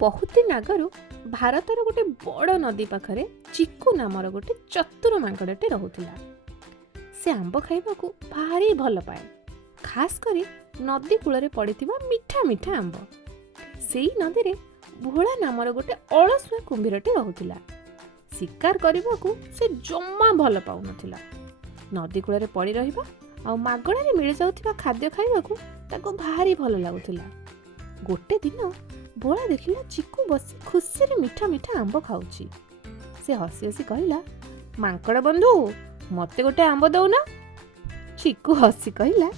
ବହୁତ ଦିନ ଆଗରୁ ଭାରତର ଗୋଟେ ବଡ଼ ନଦୀ ପାଖରେ ଚିକୁ ନାମର ଗୋଟେ ଚତୁର ମାଙ୍କଡ଼ଟେ ରହୁଥିଲା। ସେ ଆମ୍ବ ଖାଇବାକୁ ଭାରି ଭଲ ପାଏ, ଖାସ୍ କରି ନଦୀ କୂଳରେ ପଡ଼ିଥିବା ମିଠା ମିଠା ଆମ୍ବ। ସେଇ ନଦୀରେ ଭୋଳା ନାମର ଗୋଟେ ଅଳସୁଆ କୁମ୍ଭୀରଟେ ରହୁଥିଲା। ଶିକାର କରିବାକୁ ସେ ଜମା ଭଲ ପାଉନଥିଲା। ନଦୀ କୂଳରେ ପଡ଼ି ରହିବା ଆଉ ମାଗଣାରେ ମିଳିଯାଉଥିବା ଖାଦ୍ୟ ଖାଇବାକୁ ତାକୁ ଭାରି ଭଲ ଲାଗୁଥିଲା। ଗୋଟେ ଦିନ ଭୋଳା ଦେଖିଲା ଚିକୁ ବସି ଖୁସିରେ ମିଠା ମିଠା ଆମ୍ବ ଖାଉଛି। ସେ ହସି ହସି କହିଲା, ମାଙ୍କଡ଼ ବନ୍ଧୁ, ମୋତେ ଗୋଟେ ଆମ୍ବ ଦଉନା। ଚିକୁ ହସି କହିଲା,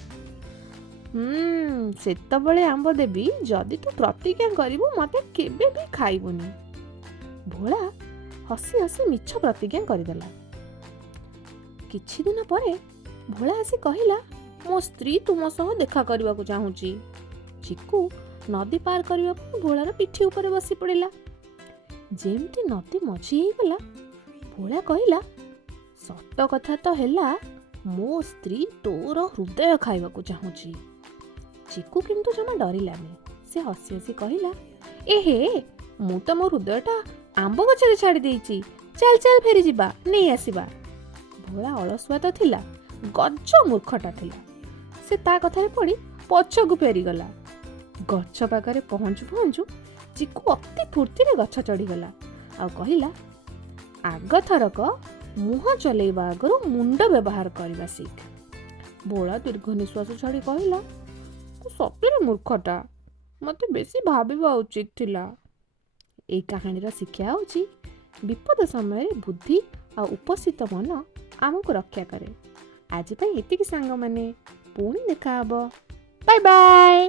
ସେତେବେଳେ ଆମ୍ବ ଦେବି ଯଦି ତୁ ପ୍ରତିଜ୍ଞା କରିବୁ ମୋତେ କେବେ ବି ଖାଇବୁନି। ଭୋଳା ହସି ହସି ମିଛ ପ୍ରତିଜ୍ଞା କରିଦେଲା। କିଛି ଦିନ ପରେ ଭୋଳା ଆସି କହିଲା, ମୋ ସ୍ତ୍ରୀ ତୁମ ସହ ଦେଖା କରିବାକୁ ଚାହୁଁଛି। ଚିକୁ ନଦୀ ପାର କରିବା ପାଇଁ ଭୋଳାର ପିଠି ଉପରେ ବସି ପଡ଼ିଲା। ଯେମିତି ନଦୀ ମଝି ହେଇଗଲା, ଭୋଳା କହିଲା, ସତ କଥା ତ ହେଲା ମୋ ସ୍ତ୍ରୀ ତୋର ହୃଦୟ ଖାଇବାକୁ ଚାହୁଁଛି। ଚିକୁ କିନ୍ତୁ ଜମା ଡରିଲାନି। ସେ ହସି ହସି କହିଲା, ଏହେ, ମୁଁ ତ ମୋ ହୃଦୟଟା ଆମ୍ବ ଗଛରେ ଛାଡ଼ି ଦେଇଛି। ଚାଲ ଚାଲ ଫେରିଯିବା, ନେଇ ଆସିବା। ଭୋଳା ଅଳସୁଆ ତ ଥିଲା, ଗଜ ମୂର୍ଖଟା ଥିଲା। ସେ ତା କଥାରେ ପଡ଼ି ପଛକୁ ଫେରିଗଲା। ଗଛ ପାଖରେ ପହଞ୍ଚୁ ପହଞ୍ଚୁ ଚିକୁ ଅତି ଫୁର୍ତ୍ତିରେ ଗଛ ଚଢ଼ିଗଲା ଆଉ କହିଲା, ଆଗଥରକ ମୁହଁ ଚଲେଇବା ଆଗରୁ ମୁଣ୍ଡ ବ୍ୟବହାର କରିବା ଶିଖ। ଭୋଳା ଦୀର୍ଘ ନିଶ୍ୱାସ ଛାଡ଼ି କହିଲା, ସତରେ ମୂର୍ଖଟା, ମୋତେ ବେଶୀ ଭାବିବା ଉଚିତ ଥିଲା। ଏଇ କାହାଣୀର ଶିକ୍ଷା ହେଉଛି, ବିପଦ ସମୟରେ ବୁଦ୍ଧି ଆଉ ଉପସ୍ଥିତ ମନ ଆମକୁ ରକ୍ଷା କରେ। ଆଜି ପାଇଁ ଏତିକି ସାଙ୍ଗମାନେ, ପୁଣି ଦେଖା ହବ। Bye bye.